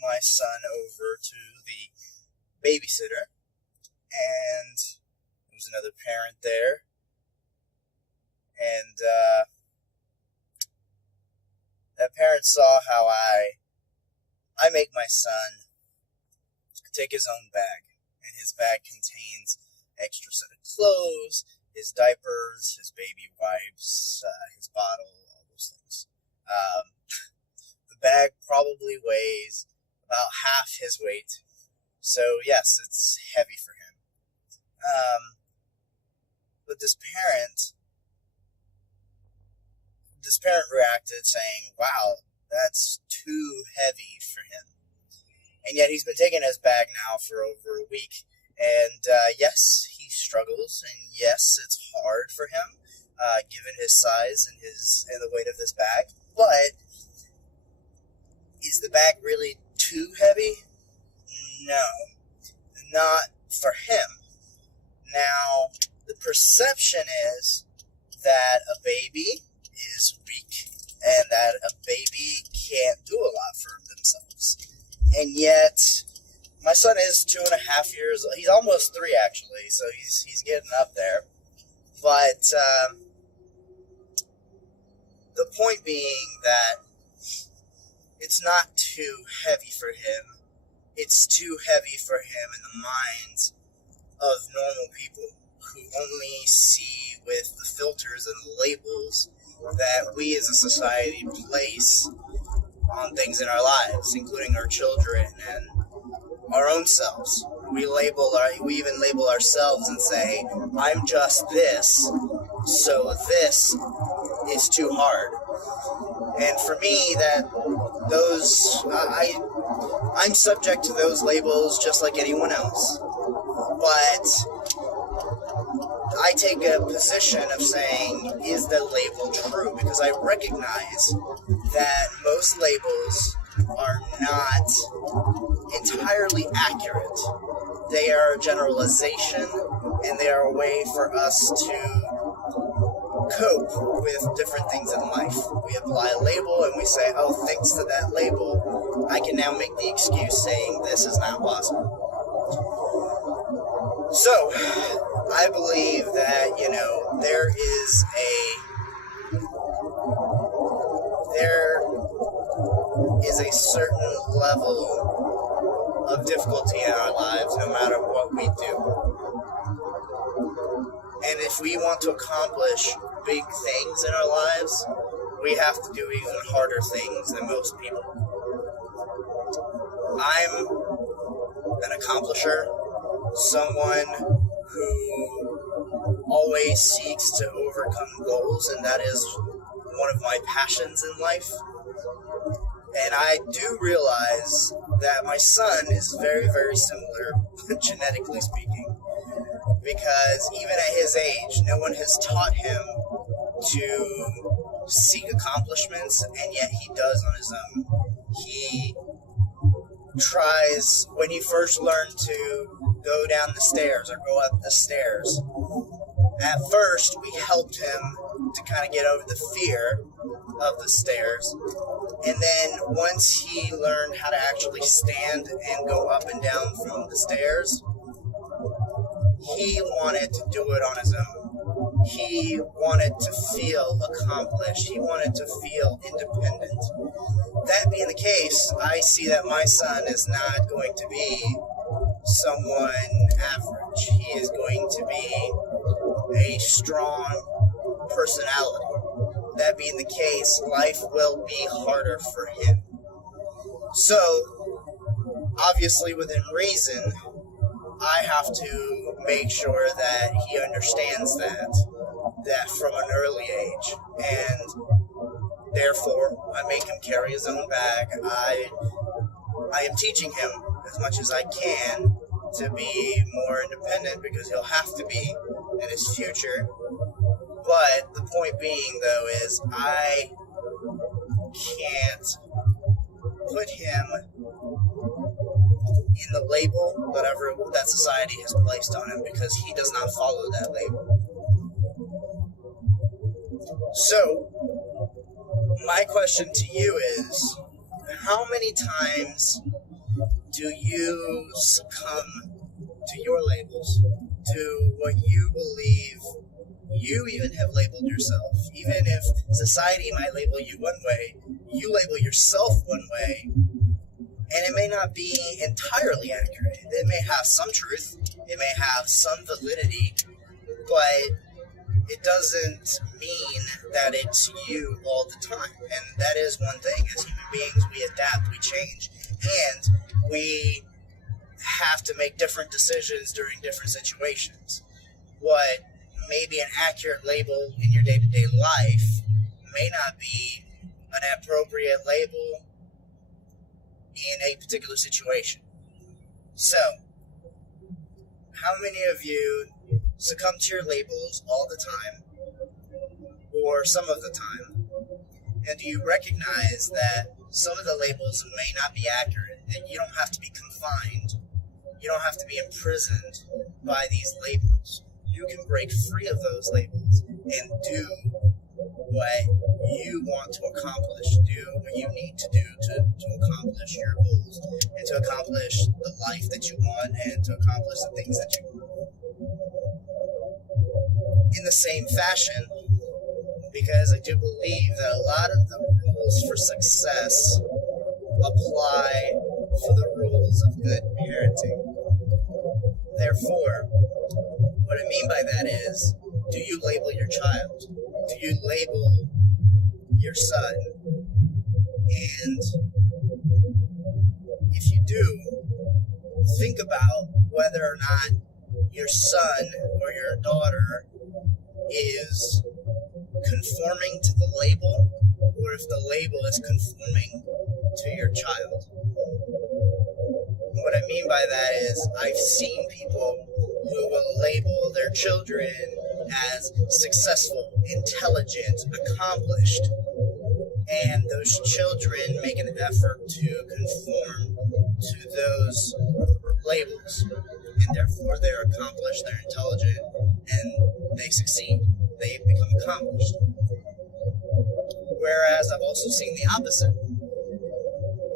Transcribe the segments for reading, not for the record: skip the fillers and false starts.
my son over to the babysitter, and there was another parent there, and that parent saw how I make my son take his own bag, and his bag contains extra set of clothes, his diapers, his baby wipes, his bottle, all those things. The bag probably weighs about half his weight, so yes, it's heavy for him. But this parent reacted saying, "Wow, that's too heavy for him." And yet he's been taking his bag now for over a week. And yes, he struggles, and yes, it's hard for him, given his size and the weight of this bag. But is the bag really too heavy? No, not for him. Now, the perception is that a baby is weak and that a baby can't do a lot for themselves. And yet, my son is 2.5 years old. He's almost 3, actually, so he's getting up there. But the point being that it's not too heavy for him. It's too heavy for him in the minds of normal people who only see with the filters and the labels that we as a society place on things in our lives, including our children and our own selves. We even label ourselves and say, "I'm just this, so this is too hard." And for me, I'm subject to those labels just like anyone else. But I take a position of saying, is the label true? Because I recognize that most labels are not entirely accurate. They are a generalization, and they are a way for us to cope with different things in life. We apply a label and we say, "Oh, thanks to that label, I can now make the excuse saying this is not possible." So, I believe that, there is a certain level of difficulty in our lives, no matter what we do. And if we want to accomplish big things in our lives, we have to do even harder things than most people. I'm an accomplisher, someone who always seeks to overcome goals, and that is one of my passions in life. And I do realize that my son is very, very similar, genetically speaking, because even at his age, no one has taught him to seek accomplishments, and yet he does on his own. He tries, when he first learned to go down the stairs or go up the stairs, at first we helped him to kind of get over the fear of the stairs. And then once he learned how to actually stand and go up and down from the stairs, he wanted to do it on his own. He wanted to feel accomplished. He wanted to feel independent. That being the case, I see that my son is not going to be someone average. He is going to be a strong personality. That being the case, life will be harder for him. So, obviously within reason, I have to make sure that he understands that from an early age. And therefore, I make him carry his own bag. I am teaching him as much as I can to be more independent, because he'll have to be in his future. But the point being, though, is I can't put him in the label that society has placed on him, because he does not follow that label. So, my question to you is, how many times Do you succumb to your labels, to what you believe you even have labeled yourself? Even if society might label you one way, you label yourself one way, and it may not be entirely accurate. It may have some truth, it may have some validity, but it doesn't mean that it's you all the time. And that is one thing. As human beings, we adapt, we change, and we have to make different decisions during different situations. What may be an accurate label in your day-to-day life may not be an appropriate label in a particular situation. So, how many of you succumb to your labels all the time, or some of the time? And do you recognize that some of the labels may not be accurate, that you don't have to be confined, you don't have to be imprisoned by these labels? You can break free of those labels and do what you want to accomplish, do what you need to do to accomplish your goals, and to accomplish the life that you want, and to accomplish the things that you want. In the same fashion, because I do believe that a lot of the rules for success apply for the rules of good parenting. Therefore, what I mean by that is, do you label your child? Do you label your son? And if you do, think about whether or not your son or your daughter is conforming to the label, or if the label is conforming to your child. What I mean by that is, I've seen people who will label their children as successful, intelligent, accomplished, and those children make an effort to conform to those labels, and therefore they're accomplished, they're intelligent, and they succeed, they become accomplished. Whereas I've also seen the opposite.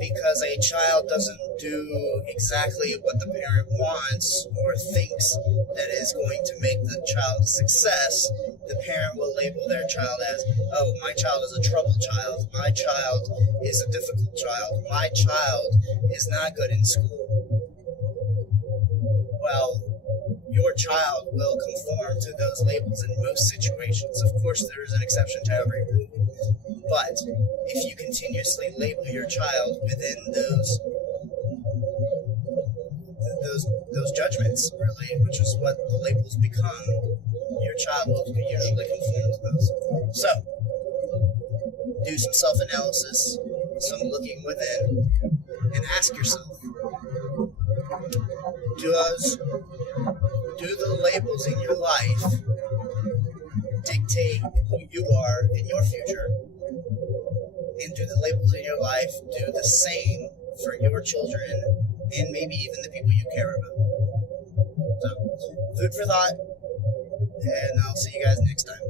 Because a child doesn't do exactly what the parent wants or thinks that is going to make the child a success, the parent will label their child as, oh, my child is a troubled child, my child is a difficult child, my child is not good in school. Well, your child will conform to those labels in most situations. Of course, there is an exception to every rule. But if you continuously label your child within those judgments, really, which is what the labels become, your child will usually conform to those. So, do some self-analysis, some looking within, and ask yourself, do the labels in your life dictate who you are in your future? And do the labels in your life do the same for your children and maybe even the people you care about? So, food for thought, and I'll see you guys next time.